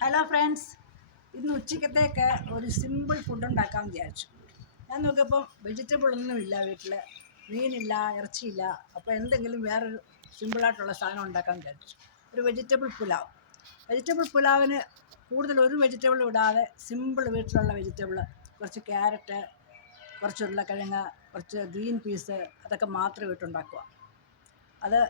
Hello friends, ഇന്ന് ഉച്ചക്കത്തേക്ക് ഒരു സിമ്പിൾ ഫുഡ് ഉണ്ടാക്കാൻ വിചാരിച്ചു. ഞാൻ നോക്കിയപ്പോൾ വെജിറ്റബിൾ ഒന്നുമില്ല വീട്ടിൽ, മീനില്ല, ഇറച്ചിയില്ല. അപ്പോൾ എന്തെങ്കിലും വേറൊരു സിമ്പിളായിട്ടുള്ള സാധനം ഉണ്ടാക്കാൻ വിചാരിച്ചു. ഒരു വെജിറ്റബിൾ പുലാവിന് കൂടുതൽ ഒരു വെജിറ്റബിൾ ഇടാതെ സിമ്പിൾ വീട്ടിലുള്ള വെജിറ്റബിൾ, കുറച്ച് ക്യാരറ്റ്, കുറച്ച് ഉരുളക്കിഴങ്ങ്, കുറച്ച് ഗ്രീൻ പീസ്, അതൊക്കെ മാത്രം ഇട്ടുണ്ടാക്കുക. അത്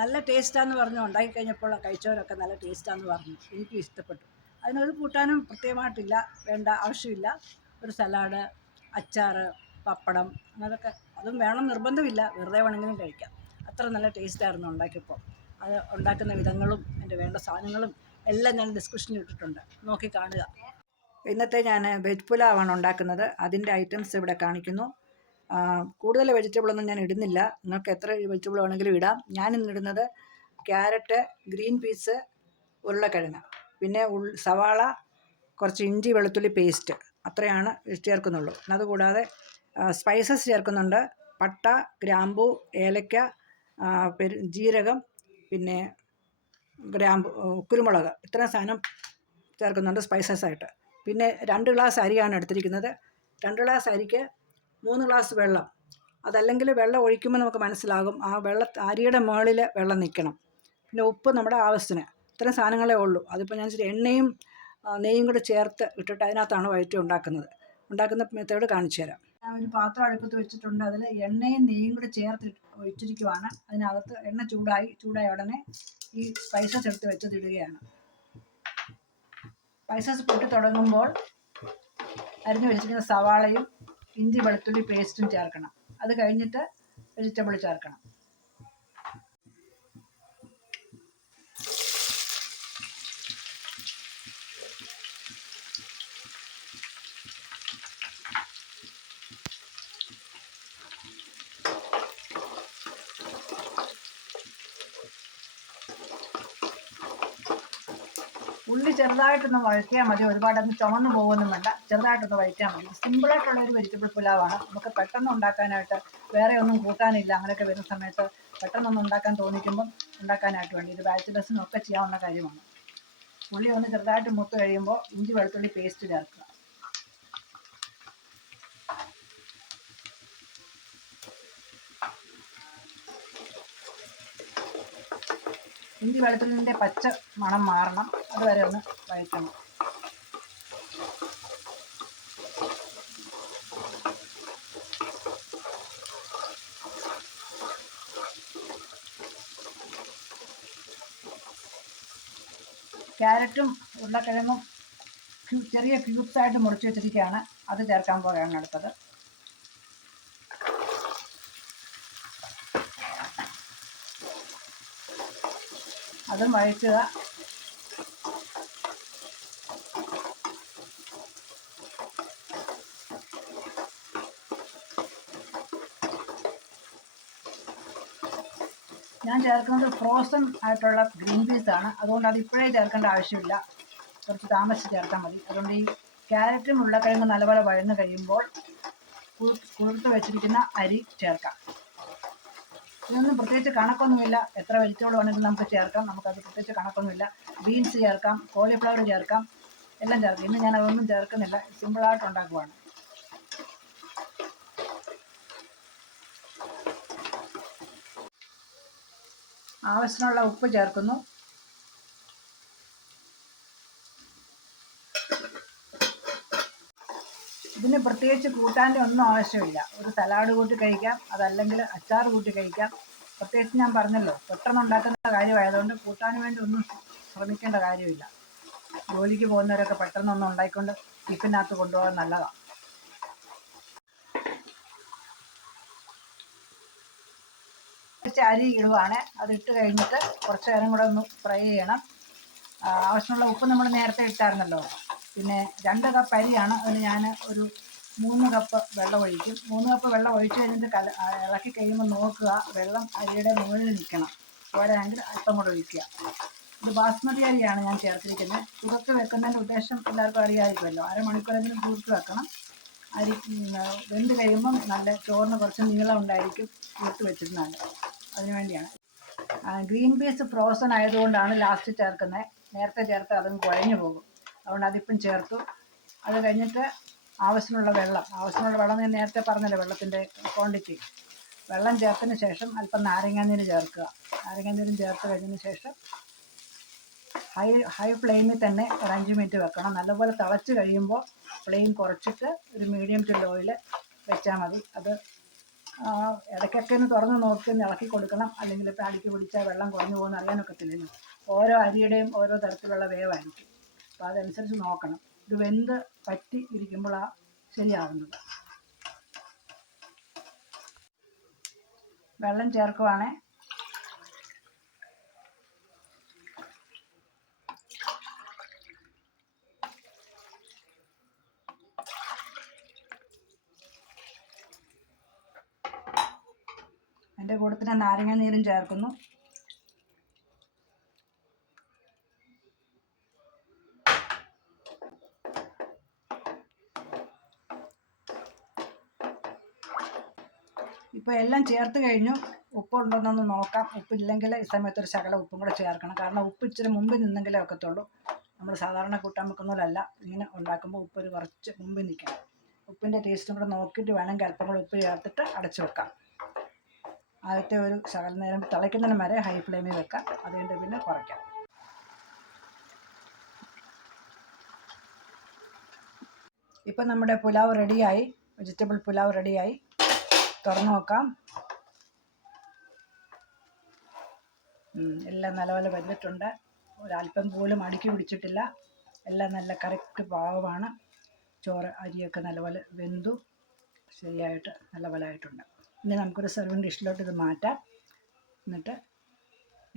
നല്ല ടേസ്റ്റാന്ന് പറഞ്ഞു ഉണ്ടാക്കി കഴിഞ്ഞപ്പോൾ കഴിച്ചവരൊക്കെ നല്ല ടേസ്റ്റാന്ന് പറഞ്ഞു. എനിക്കും ഇഷ്ടപ്പെട്ടു. അതിനൊരു കൂട്ടാനും പ്രത്യേകമായിട്ടില്ല, വേണ്ട ആവശ്യമില്ല. ഒരു സലാഡ്, അച്ചാർ, പപ്പടം, അങ്ങനെയൊക്കെ അതും വേണം നിർബന്ധമില്ല, വെറുതെ വേണമെങ്കിലും കഴിക്കാം. അത്ര നല്ല ടേസ്റ്റായിരുന്നു ഉണ്ടാക്കിയപ്പോൾ. അത് ഉണ്ടാക്കുന്ന വിധങ്ങളും അതിൻ്റെ വേണ്ട സാധനങ്ങളും എല്ലാം ഞാൻ ഡിസ്ക്രിപ്ഷനിൽ ഇട്ടിട്ടുണ്ട്, നോക്കി കാണുക. ഇന്നത്തെ ഞാൻ വെജ് പുലാവാണ് ഉണ്ടാക്കുന്നത്. അതിൻ്റെ ഐറ്റംസ് ഇവിടെ കാണിക്കുന്നു. കൂടുതൽ വെജിറ്റബിളൊന്നും ഞാൻ ഇടുന്നില്ല. നിങ്ങൾക്ക് എത്ര വെജിറ്റബിൾ വേണമെങ്കിലും ഇടാം. ഞാനിന്നിടുന്നത് ക്യാരറ്റ്, ഗ്രീൻ പീസ്, ഉരുളക്കിഴങ്ങ്, പിന്നെ സവാള, കുറച്ച് ഇഞ്ചി വെളുത്തുള്ളി പേസ്റ്റ്, അത്രയാണ് ചേർക്കുന്നുള്ളൂ. അതുകൂടാതെ സ്പൈസസ് ചേർക്കുന്നുണ്ട്. പട്ട, ഗ്രാമ്പു, ഏലക്ക, ജീരകം, പിന്നെ കുരുമുളക്, ഇത്രയും സാധനം ചേർക്കുന്നുണ്ട് സ്പൈസസ് ആയിട്ട്. പിന്നെ 2 ഗ്ലാസ് അരിയാണ് എടുത്തിരിക്കുന്നത്. 2 ഗ്ലാസ് അരിക്ക് 3 ഗ്ലാസ് വെള്ളം. അതല്ലെങ്കിൽ വെള്ളം ഒഴിക്കുമ്പോൾ നമുക്ക് മനസ്സിലാകും, ആ അരിയുടെ മുകളിൽ വെള്ളം നിൽക്കണം. പിന്നെ ഉപ്പ് നമ്മുടെ ആവശ്യത്തിന്. ഇത്രയും സാധനങ്ങളേ ഉള്ളൂ. അതിപ്പോൾ ഞാൻ എണ്ണയും നെയ്യും കൂടെ ചേർത്ത് ഇട്ടിട്ട് അതിനകത്താണ് വഴറ്റി ഉണ്ടാക്കുന്ന മെത്തേഡ് കാണിച്ചു തരാം. ഞാൻ ഒരു പാത്രം അടുപ്പത്ത് വെച്ചിട്ടുണ്ട്. അതിൽ എണ്ണയും നെയ്യും കൂടെ ചേർത്ത് ഒഴിച്ചിരിക്കുവാണ്. അതിനകത്ത് എണ്ണ ചൂടായ ഉടനെ ഈ സ്പൈസസ് എടുത്ത് വെച്ചതിടുകയാണ്. സ്പൈസസ് പൊട്ടി തുടങ്ങുമ്പോൾ അരിഞ്ഞു വെച്ചിരിക്കുന്ന സവാളയും ഇഞ്ചി വെളുത്തുള്ളി പേസ്റ്റും ചേർക്കണം. അത് കഴിഞ്ഞിട്ട് വെജിറ്റബിൾ ചേർക്കണം. ഉള്ളി ചെറുതായിട്ടൊന്ന് വഴറ്റിയാൽ മതി, ഒരുപാടൊന്ന് ചുമന്ന് പോകുമൊന്നും വേണ്ട. ചെറുതായിട്ടൊന്ന് വഴറ്റിയാൽ മതി. സിമ്പിളായിട്ടുള്ളൊരു വെജിറ്റബിൾ പുലാവാണ്. നമുക്ക് പെട്ടെന്ന് ഉണ്ടാക്കാനായിട്ട്, വേറെ ഒന്നും കൂട്ടാനില്ല, അങ്ങനെയൊക്കെ വരുന്ന സമയത്ത് പെട്ടെന്നൊന്നും ഉണ്ടാക്കാൻ തോന്നിക്കുമ്പം ഉണ്ടാക്കാനായിട്ട് വേണ്ടി ഇത് ബാച്ചിലേഴ്സിനൊക്കെ ചെയ്യാവുന്ന കാര്യമാണ്. ഉള്ളി ഒന്ന് ചെറുതായിട്ട് മൂത്ത് കഴിയുമ്പോൾ ഇഞ്ചി വെളുത്തുള്ളി പേസ്റ്റ് ചേർക്കുക. ഇഞ്ചി വെളുത്തുള്ളിൻ്റെ പച്ച മണം മാറണം, അതുവരെ ഒന്ന് വഴറ്റണം. ക്യാരറ്റും ഉരുളക്കിഴങ്ങും ചെറിയ ക്യൂബ്സായിട്ട് മുറിച്ച് വെച്ചിരിക്കുകയാണ്. അത് ചേർക്കാൻ പോവുകയാണ് അടുത്തത്. അതും വഴറ്റുക. ഞാൻ ചേർക്കുന്നത് ഫ്രോസൺ ആയിട്ടുള്ള ഗ്രീൻ പീസാണ്. അതുകൊണ്ട് അത് ഇപ്പോഴേ ചേർക്കേണ്ട ആവശ്യമില്ല, കുറച്ച് താമസിച്ച് ചേർത്താൽ മതി. അതുകൊണ്ട് ഈ ക്യാരറ്റും ഉരുളക്കിഴങ്ങും നല്ലപോലെ വഴന്ന് കഴിയുമ്പോൾ കുതിർത്ത് വെച്ചിരിക്കുന്ന അരി ചേർക്കാം. ഇതൊന്നും പ്രത്യേകിച്ച് കണക്കൊന്നുമില്ല, എത്ര വെജിറ്റബിൾ വേണമെങ്കിലും നമുക്ക് ചേർക്കാം. നമുക്കത് പ്രത്യേകിച്ച് കണക്കൊന്നുമില്ല. ബീൻസ് ചേർക്കാം, കോളിഫ്ലവർ ചേർക്കാം, എല്ലാം ചേർക്കാം. ഇന്ന് ഞാൻ അതൊന്നും ചേർക്കുന്നില്ല, സിമ്പിളായിട്ട് ഉണ്ടാക്കുവാണ്. ആവശ്യത്തിനുള്ള ഉപ്പ് ചേർക്കുന്നു. ഇതിന് പ്രത്യേകിച്ച് കൂട്ടാൻ്റെ ഒന്നും ആവശ്യമില്ല. ഒരു സലാഡ് കൂട്ടി കഴിക്കാം, അതല്ലെങ്കിൽ അച്ചാർ കൂട്ടി കഴിക്കാം. പ്രത്യേകിച്ച് ഞാൻ പറഞ്ഞല്ലോ, പെട്ടെന്ന് ഉണ്ടാക്കുന്ന കാര്യമായതുകൊണ്ട് കൂട്ടാൻ വേണ്ടി ഒന്നും ശ്രമിക്കേണ്ട കാര്യമില്ല. ജോലിക്ക് പോകുന്നവരൊക്കെ പെട്ടെന്നൊന്നും ഉണ്ടായിക്കൊണ്ട് ടിഫിനകത്ത് കൊണ്ടുപോകാൻ നല്ലതാണ്. അരി ഇടുവാണ്. അതിട്ട് കഴിഞ്ഞിട്ട് കുറച്ച് നേരം കൂടെ ഒന്ന് ഫ്രൈ ചെയ്യണം. ആവശ്യമുള്ള ഉപ്പ് നമ്മൾ നേരത്തെ ഇട്ടായിരുന്നല്ലോ. പിന്നെ 2 കപ്പ് അരിയാണ്, അതിന് ഞാൻ ഒരു 3 കപ്പ് വെള്ളം ഒഴിക്കും. 3 കപ്പ് വെള്ളം ഒഴിച്ച് കഴിഞ്ഞിട്ട് ഇളക്കി കഴിയുമ്പോൾ നോക്കുക, വെള്ളം അരിയുടെ മുകളിൽ നിൽക്കണം. പോരാണെങ്കിൽ അല്പം കൂടെ ഒഴിക്കുക. ഇത് ബാസ്മതി അരിയാണ് ഞാൻ ചേർത്തിരിക്കുന്നത്. കുതിർത്ത് വെക്കുന്നതിൻ്റെ ഉദ്ദേശം എല്ലാവർക്കും അറിയാമായിരിക്കുമല്ലോ. അരമണിക്കൂറെങ്കിലും കുതിർത്ത് വെക്കണം. അരി വെന്ത് കഴിയുമ്പം നല്ല ചോറിന് കുറച്ച് നീളം ഉണ്ടായിരിക്കും കുതിർത്ത് വെച്ചിരുന്നാൽ, അതിനുവേണ്ടിയാണ്. ഗ്രീൻ പീസ് ഫ്രോസൺ ആയതുകൊണ്ടാണ് ലാസ്റ്റ് ചേർക്കുന്നത്. നേരത്തെ ചേർത്ത് അതും കുഴഞ്ഞു പോകും. അതുകൊണ്ട് അതിപ്പം ചേർത്തു. അത് കഴിഞ്ഞിട്ട് ആവശ്യമുള്ള വെള്ളം ഞാൻ നേരത്തെ പറഞ്ഞല്ലോ വെള്ളത്തിൻ്റെ ക്വാണ്ടിറ്റി. വെള്ളം ചേർത്തതിന് ശേഷം അല്പം നാരങ്ങാനീര് ചേർക്കുക. നാരങ്ങാനീരും ചേർത്ത് കഴിഞ്ഞതിന് ശേഷം ഹൈ ഫ്ലെയിമിൽ തന്നെ ഒരു 5 മിനിറ്റ് വെക്കണം. നല്ലപോലെ തിളച്ച് കഴിയുമ്പോൾ ഫ്ലെയിം കുറച്ചിട്ട് ഒരു മീഡിയം ടു ലോയിൽ വെച്ചാൽ മതി. അത് ഇടയ്ക്കൊക്കെ ഒന്ന് തുറന്ന് നോക്കി ഒന്ന് ഇളക്കി കൊടുക്കണം. അല്ലെങ്കിൽ ഇപ്പോൾ അടിക്ക് പിടിച്ചാൽ വെള്ളം കുറഞ്ഞു പോകുന്ന അറിയാനൊക്കത്തില്ലല്ലോ. ഓരോ അരിയുടെയും ഓരോ തരത്തിലുള്ള വേവായിരിക്കും. അപ്പോൾ അതനുസരിച്ച് നോക്കണം. ഇത് വെന്ത് പറ്റി ഇരിക്കുമ്പോഴാണ് ശരിയാവുന്നത്. വെള്ളം ചേർക്കുവാണേ. അതിൻ്റെ കൂട്ടത്തിന് നാരങ്ങ നീരും ചേർക്കുന്നു. ഇപ്പോൾ എല്ലാം ചേർത്ത് കഴിഞ്ഞു. ഉപ്പുണ്ടോയെന്നൊന്ന് നോക്കാം. ഉപ്പില്ലെങ്കിൽ ഈ സമയത്ത് ഒരു ശകലം ഉപ്പും കൂടെ ചേർക്കണം. കാരണം ഉപ്പ് ഇച്ചിരി മുമ്പിൽ നിന്നെങ്കിലേ ഒക്കത്തുള്ളൂ. നമ്മൾ സാധാരണ കൂട്ടാൻ വെക്കുന്ന പോലല്ല, ഇങ്ങനെ ഉണ്ടാക്കുമ്പോൾ ഉപ്പ് ഒരു കുറച്ച് മുമ്പിൽ നിൽക്കണം. ഉപ്പിൻ്റെ ടേസ്റ്റും കൂടെ നോക്കിയിട്ട് വേണമെങ്കിൽ അല്പം കൂടെ ഉപ്പ് ചേർത്തിട്ട് അടച്ചു വെക്കാം. ആദ്യത്തെ ഒരു ശകല നേരം തിളയ്ക്കുന്നതിന് വരെ ഹൈ ഫ്ലെയിമിൽ വെക്കാം. അത് കഴിഞ്ഞിട്ട് പിന്നെ കുറയ്ക്കാം. ഇപ്പം നമ്മുടെ പുലാവ് റെഡിയായി. വെജിറ്റബിൾ പുലാവ് റെഡിയായി. തുറന്നു നോക്കാം. എല്ലാം നല്ലപോലെ വെന്തിട്ടുണ്ട്. ഒരല്പം പോലും അടുക്കി പിടിച്ചിട്ടില്ല. എല്ലാം നല്ല കറക്റ്റ് പാകമാണ്. ചോറ് അരിയൊക്കെ നല്ലപോലെ വെന്തു ശരിയായിട്ട് നല്ലപോലെ ആയിട്ടുണ്ട്. ഇനി നമുക്കൊരു സെർവിങ് ഡിഷിലോട്ട് ഇത് മാറ്റാം. എന്നിട്ട്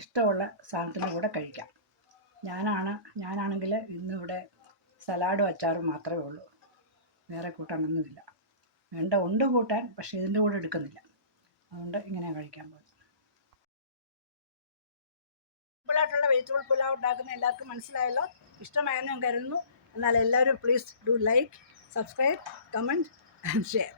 ഇഷ്ടമുള്ള സാധനത്തിൻ്റെ കൂടെ കഴിക്കാം. ഞാനാണെങ്കിൽ ഇന്നിവിടെ സലാഡും അച്ചാറും മാത്രമേ ഉള്ളൂ. വേറെ കൂട്ടാനൊന്നുമില്ല. ഉണ്ട് കൂട്ടാൻ, പക്ഷേ ഇതിൻ്റെ കൂടെ എടുക്കുന്നില്ല. അതുകൊണ്ട് ഇങ്ങനെ കഴിക്കാൻ പോകും. സിമ്പിളായിട്ടുള്ള വെജിറ്റബിൾ പുലാവ് ഉണ്ടാക്കുന്ന എല്ലാവർക്കും മനസ്സിലായല്ലോ. ഇഷ്ടമായെന്ന് ഞാൻ കരുതുന്നു. എന്നാൽ എല്ലാവരും please do like, subscribe, comment and share.